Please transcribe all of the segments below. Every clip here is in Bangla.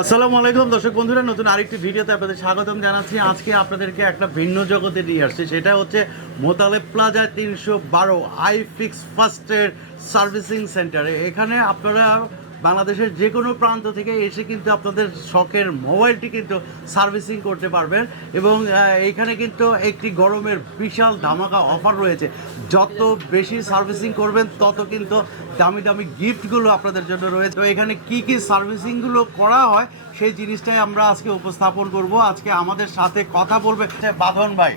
আসসালামু আলাইকুম, দর্শক বন্ধুরা, নতুন আরেকটি ভিডিওতে আপনাদের স্বাগতম জানাচ্ছি। আজকে আপনাদেরকে একটা ভিন্ন জগতে নিয়ে আসছি, সেটা হচ্ছে মোতালেব প্লাজা তিনশো বারো আই ফিক্স ফার্স্টের সার্ভিসিং সেন্টারে। এখানে আপনারা বাংলাদেশের যে কোনো প্রান্ত থেকে এসে কিন্তু আপনাদের শখের মোবাইলটি কিন্তু সার্ভিসিং করতে পারবেন এবং এইখানে কিন্তু একটি গরমের বিশাল ধামাকা অফার রয়েছে। যত বেশি সার্ভিসিং করবেন, তত কিন্তু দামি দামি গিফটগুলো আপনাদের জন্য রয়েছে। তো এখানে কি কি সার্ভিসিংগুলো করা হয় সেই জিনিসটাই আমরা আজকে উপস্থাপন করব। আজকে আমাদের সাথে কথা বলবে বাঁধন ভাই।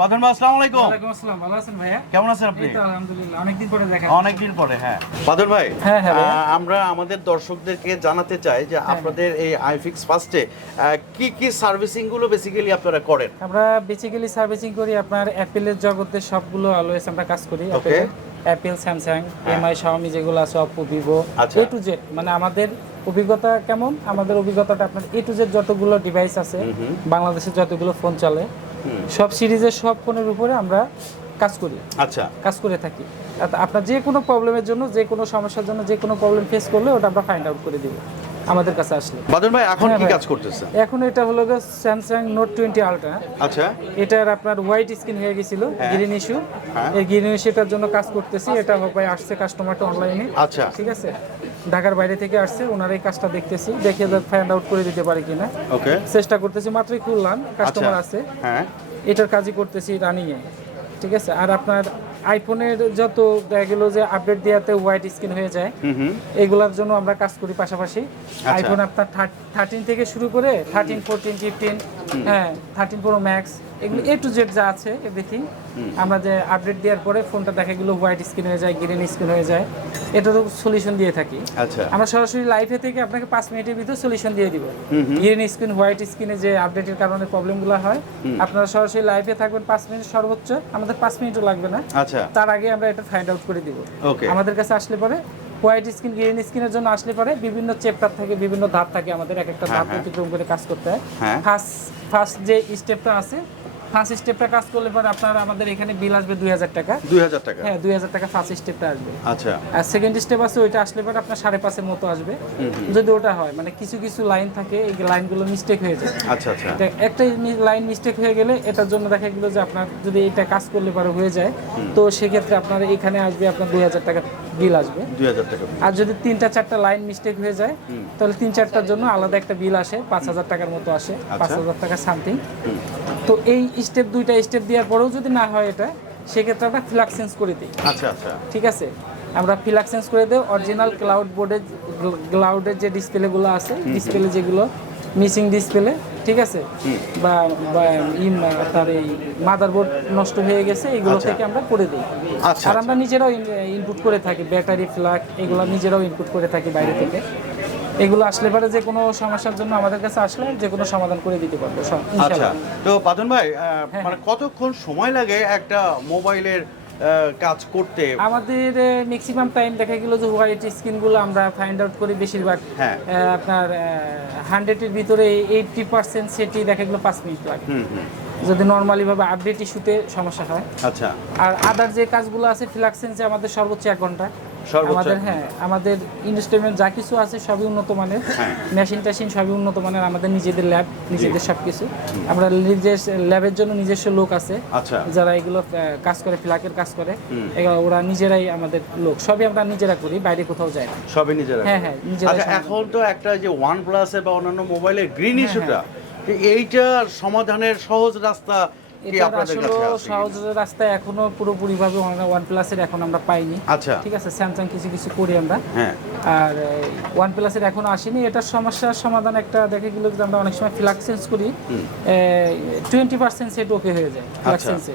বাঁধন ভাই আসসালামু আলাইকুম। ওয়ালাইকুম আসসালাম। ভালো আছেন ভাইয়া? কেমন আছেন আপনি? এই তো আলহামদুলিল্লাহ। অনেকদিন পরে দেখা অনেকদিন পরে হ্যাঁ। বাদর ভাই হ্যাঁ, হ্যাঁ আমরা আমাদের দর্শকদেরকে জানাতে চাই যে আপনাদের এই আইফিক্স ফার্স্টে কি কি সার্ভিসিংগুলো বেসিক্যালি আপনারা করেন? আমরা বেসিক্যালি সার্ভিসিং করি আপনার অ্যাপেলের জগতে সবগুলো অলওয়েজ আমরা কাজ করি Okay. Apple Samsung MI Xiaomi যেগুলো আছে Oppo Vivo. A to Z মানে আমাদের অভিজ্ঞতা কেমন? আমাদের অভিজ্ঞতাটা আপনার এ টু জেড যতগুলো ডিভাইস আছে বাংলাদেশে যতগুলো ফোন চলে সব সিরিজের সব ফোনের উপরে আমরা কাজ করি। আচ্ছা। কাজ করে থাকি। আপনার যে কোনো প্রবলেমের জন্য যে কোনো সমস্যার জন্য যে কোনো প্রবলেম ফেস করলে ওটা আমরা ফাইন্ড আউট করে দিব আমাদের কাছে আসলে। বাদর ভাই এখন হ্যাঁ কি কাজ করতেছেন এখন এটা হলো স্যামসাং নোট টোয়েন্টি আলট্রা আচ্ছা। এটার আপনার হোয়াইট স্ক্রিন হয়ে গেছিল গ্রিন ইস্যু। এই গ্রিন ইস্যুটার জন্য কাজ করতেছি এটা হবে আসছে কাস্টমারটা অনলাইনে আচ্ছা। ঠিক আছে? ঢাকার বাইরে থেকে আসছে ওনার এই কাজটা দেখতেছি দেখে ফাইন্ড আউট করে দিতে পারি কিনা। ওকে। চেষ্টা করতেছি মাত্রই খুললাম কাস্টমার আচ্ছা। আছে। হ্যাঁ। এটার কাজই করতেছি রানিংয়ে ঠিক আছে? আর আপনার আইফোনের যত দেখা গেলো যে আপডেট দেওয়াতে হোয়াইট স্ক্রিন হয়ে যায় এগুলোর জন্য আমরা কাজ করি পাশাপাশি আচ্ছা। আইফোন আপনার থার্টিন থেকে শুরু করে থার্টিন ফোরটিন ফিফটিন হ্যাঁ থার্টিন প্রো ম্যাক্স এগুলো এ টু জেড যা আছে এভরিথিং আমরা যে আপডেট দেওয়ার পরে ফোনটা দেখা গেলো হোয়াইট স্ক্রিন হয়ে যায় গ্রিন স্ক্রিন হয়ে যায় এটারও সলিউশন দিয়ে থাকি। আচ্ছা। আমরা সরাসরি লাইভে থেকে আপনাকে পাঁচ মিনিটের ভিতরে সলিউশন দিয়ে দিব। গ্রিন স্ক্রিন হোয়াইট স্ক্রিনে যে আপডেটের কারণে প্রবলেমগুলো হয় আপনারা সরাসরি লাইভে থাকবেন পাঁচ মিনিট সর্বোচ্চ আমাদের পাঁচ মিনিটও লাগবে না। আচ্ছা। তার আগে আমরা এটা ফাইন্ড আউট করে দিব। ওকে আমাদের কাছে আসলে পরে হোয়াইট স্কিন গ্রিন স্কিনের জন্য আসলে পরে বিভিন্ন চ্যাপ্টার থাকে বিভিন্ন ধাপ থাকে আমাদের এক একটা ধাপ হ্যাঁ। অতিক্রম করে কাজ করতে হয় হ্যাঁ। ফার্স্ট ফার্স্ট যে স্টেপটা আছে ফার্স্ট স্টেপটা কাজ করলে পরে আপনার আমাদের এখানে বিল আসবে দুই হাজার টাকা। দুই হাজার টাকা? হ্যাঁ দুই হাজার টাকা ফার্স্ট স্টেপটা আসবে। আচ্ছা। আর সেকেন্ড স্টেপ আছে ওইটা আসলে পরে আপনার সাড়ে পাঁচের মতো আসবে। যদি ওটা হয় মানে কিছু কিছু লাইন থাকে এই লাইনগুলো মিস্টেক হয়ে যায়। আচ্ছা আচ্ছা। একটা লাইন মিস্টেক হয়ে গেলে এটার জন্য দেখা গেলো যে আপনার যদি এটা কাজ করলে পরে হয়ে যায় তো সেক্ষেত্রে আপনার এখানে আসবে আপনার দুই হাজার টাকা বিল আসবে। দুই হাজার টাকা আর যদি তিনটা চারটা লাইন মিস্টেক হয়ে যায় তাহলে তিন চারটার জন্য আলাদা একটা বিল আসে পাঁচ হাজার টাকার মতো আসে পাঁচ হাজার টাকা সামথিং তো এই স্টেপ দুইটা স্টেপ দেওয়ার পরেও যদি না হয় এটা সেক্ষেত্রে আমরা ফ্লাক্স চেঞ্জ করে দিই। আচ্ছা আচ্ছা। ঠিক আছে? আমরা ফ্লাক্স চেঞ্জ করে দেই অরিজিনাল ক্লাউড বোর্ডের ক্লাউডের যে ডিসপ্লেগুলো আছে ডিসপ্লে যেগুলো মিসিং ডিসপ্লে ঠিক আছে? বা তার এই মাদারবোর্ড নষ্ট হয়ে গেছে এগুলো আচ্ছা। থেকে আমরা করে দিই। আচ্ছা, আর আমরা নিজেরাও ইনপুট করে থাকি ব্যাটারি ফ্লাগ এগুলো নিজেরাও ইনপুট করে থাকি বাইরে থেকে। এগুলো আসলে পরে যে কোনো সমস্যার জন্য আমাদের কাছে আসলে যে কোনো সমাধান করে দিতে পারব আচ্ছা তো বাদন ভাই হ্যাঁ, মানে কতক্ষণ সময় লাগে একটা মোবাইলের কাজ করতে? আমাদের ম্যাক্সিমাম টাইম দেখা গেল যে হোয়াইট স্ক্রিনগুলো আমরা ফাইন্ড আউট করি বেশিরভাগ। হ্যাঁ। আপনার হান্ড্রেডের ভিতরে এইটটি পার্সেন্ট সেটি দেখা গেলো পাঁচ মিনিট লাগে। যদি নর্মালি ভাবে আপডেট ইস্যুতে সমস্যা হয়। আচ্ছা। আর আদার যে কাজগুলো আছে ফ্লাক্সেন্সে আমাদের সর্বোচ্চ এক ঘণ্টা। আমাদের হ্যাঁ আমাদের ইনস্ট্রুমেন্ট যা কিছু আছে সবই উন্নত মানের। হ্যাঁ। মেশিন টেশিন সবই উন্নত মানের আমাদের নিজেদের ল্যাব নিজেদের সব কিছু আমরা নিজস্ব ল্যাবের জন্য নিজস্ব লোক আছে। আচ্ছা। যারা এগুলো কাজ করে ফ্ল্যাকের কাজ করে ওরা নিজেরাই আমাদের লোক। সবই আমরা নিজেরা করি বাইরে কোথাও যায় না। সবই নিজেরা হ্যাঁ, হ্যাঁ, নিজেরাই আচ্ছা এখন তো একটা যে ওয়ান প্লাসে বা অন্যান্য মোবাইলের গ্রিন হ্যাঁ, ইস্যুটা এইটার সমাধানের সহজ রাস্তা কি আসলে সহজ রাস্তা এখনও পুরোপুরি ভাবে ওয়ান প্লাসের এখন আমরা পাইনি। আচ্ছা। ঠিক আছে স্যামসাং কিছু কিছু করি আমরা। হ্যাঁ। আর ওয়ান প্লাসের এখনও আসেনি। এটার সমস্যার সমাধান একটা দেখে গেল যে আমরা অনেক সময় ফ্লাক্স চেঞ্জ করি। টোয়েন্টি পার্সেন্ট সেট ওকে হয়ে যায় ফ্লাক্স আচ্ছা।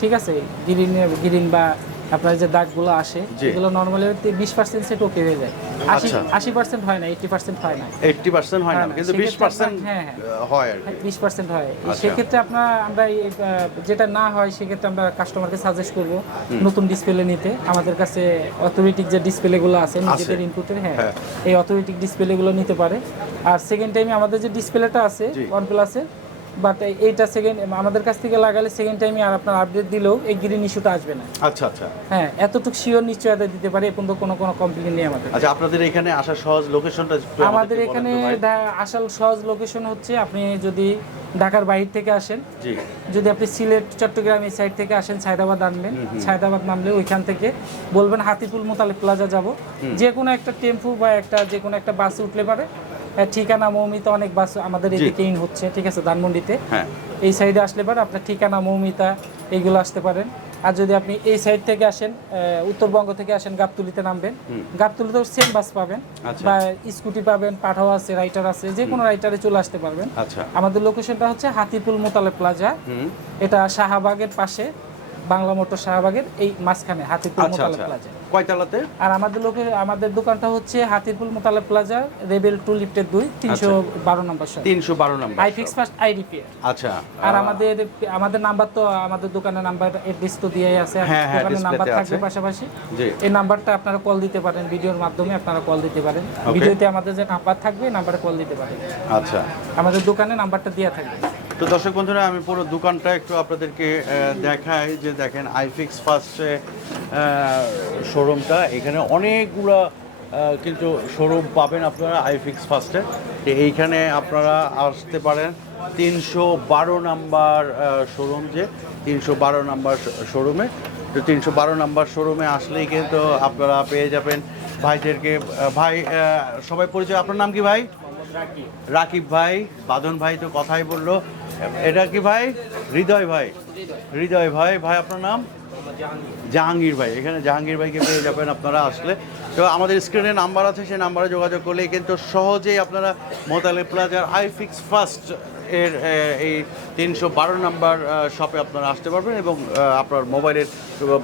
ঠিক আছে গ্রিন গ্রিন বা আপনার যে দাগগুলো আসে। এগুলো নর্মালি বিশ পার্সেন্ট সেট ওকে হয়ে যায় আশি আচ্ছা। পার্সেন্ট হয় না এইটি পার্সেন্ট হয় না এইটটি পার্সেন্ট হয় না হ্যাঁ, কিন্তু বিশ পার্সেন্ট আপনার- হ্যাঁ, হ্যাঁ। হয় বিশ পার্সেন্ট হয় আচ্ছা। সেক্ষেত্রে আপনার আমরা যেটা না হয় সেক্ষেত্রে আমরা কাস্টমারকে সাজেস্ট করব নতুন ডিসপ্লে নিতে আমাদের কাছে অথরিটিক যে ডিসপ্লেগুলো আছে নিজেদের ইনপুটের হ্যাঁ হ্যাঁ। এই অথরিটিক ডিসপ্লেগুলো নিতে পারে আর সেকেন্ড টাইমে আমাদের যে ডিসপ্লেটা আছে ওয়ান প্লাসের বাট এইটা সেকেন্ড আমাদের কাছ থেকে লাগালে সেকেন্ড টাইমে আর আপনার আপডেট দিলেও এই গ্রিন ইস্যুটা আসবে না। আচ্ছা আচ্ছা। হ্যাঁ এতটুকু শিওর নিশ্চয়তা দিতে পারে এ পর্যন্ত কোনো কোনো কমপ্লেন নেই আমাদের। আচ্ছা আপনাদের এখানে আসার সহজ লোকেশনটা আমাদের এখানে আসাল সহজ লোকেশন হচ্ছে আপনি যদি ঢাকার বাইরে থেকে আসেন যদি আপনি সিলেট চট্টগ্রাম এই সাইড থেকে আসেন সায়দাবাদ আনবেন সায়দাবাদ নামলে ওইখান থেকে বলবেন হাতিপুল মোতালে প্লাজা যাব। যে কোনো একটা টেম্পু বা একটা যে কোনো একটা বাসে উঠলে পারে ঠিকানা মৌমিতা অনেক বাস আমাদের। এদিকে ইন হচ্ছে ঠিক আছে ধানমন্ডিতে। হ্যাঁ। এই সাইডে আসলে পারে আপনার ঠিকানা মৌমিতা এইগুলো আসতে পারেন। আর যদি আপনি এই সাইড থেকে আসেন উত্তরবঙ্গ থেকে আসেন গাবতুলিতে নামবেন। গাবতুলিতেও সেম বাস পাবেন। আচ্ছা। বা স্কুটি পাবেন পাঠাও আছে রাইটার আছে যে কোনো রাইটারে চলে আসতে পারবেন। আচ্ছা। আমাদের লোকেশনটা হচ্ছে হাতিপুল মোতালে প্লাজা এটা শাহবাগের পাশে। বাংলা মোটর শাহবাগের এই মাঝখানে হাতিপুল আচ্ছা মোতালে আচ্ছা। প্লাজা। কয়তালাতে আর আমাদের লোকে আমাদের দোকানটা হচ্ছে হাতিপুল মোতালে প্লাজা রেবেল টু লিফটের দুই তিনশো বারো নম্বর তিনশো বারো নম্বর I fix first I repair আচ্ছা। আর আমাদের আমাদের নাম্বার তো আমাদের দোকানের নাম্বার অ্যাড্রেস তো দিয়েই আছে হ্যাঁ, হ্যাঁ, দোকানের নাম্বার থাকবে পাশাপাশি। এই নাম্বারটা আপনারা কল দিতে পারেন ভিডিওর মাধ্যমে আপনারা কল দিতে পারেন. ভিডিওতে আমাদের যে নাম্বার থাকবে নাম্বারে কল দিতে পারেন। আচ্ছা। আমাদের দোকানে নাম্বারটা দেওয়া থাকবে। তো দর্শক বন্ধুরা, আমি পুরো দোকানটা একটু আপনাদেরকে দেখাই যে দেখেন আইফিক্স ফার্স্টে শোরুমটা এখানে অনেকগুলো কিন্তু শোরুম পাবেন আপনারা আইফিক্স ফার্স্টে তো এইখানে আপনারা আসতে পারেন, তিনশো বারো নাম্বার শোরুম যে, তিনশো বারো নাম্বার শোরুমে তো তিনশো বারো নাম্বার শোরুমে আসলেই কিন্তু আপনারা পেয়ে যাবেন ভাইদেরকে ভাই সবাই পরিচয়, আপনার নাম কি ভাই? রাকিব। ভাই বাদন ভাই তো কথাই বলল। এটা কি ভাই? হৃদয় ভাই। হৃদয় ভাই। ভাই আপনার নাম? জাহাঙ্গীর। ভাই, এখানে জাহাঙ্গীর ভাইকে পেয়ে যাবেন আপনারা আসলে। তো আমাদের স্ক্রিনে নাম্বার আছে, সেই নাম্বারে যোগাযোগ করলে কিন্তু সহজেই আপনারা মোতালে প্লাজার আই ফিক্স ফার্স্ট এর এই তিনশো বারো নাম্বার শপে আপনারা আসতে পারবেন এবং আপনার মোবাইলের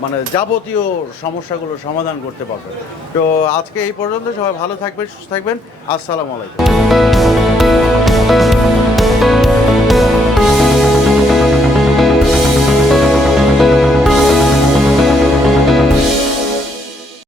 মানে যাবতীয় সমস্যাগুলো সমাধান করতে পারবেন। তো আজকে এই পর্যন্ত সবাই ভালো থাকবেন, সুস্থ থাকবেন। আসসালামু আলাইকুম।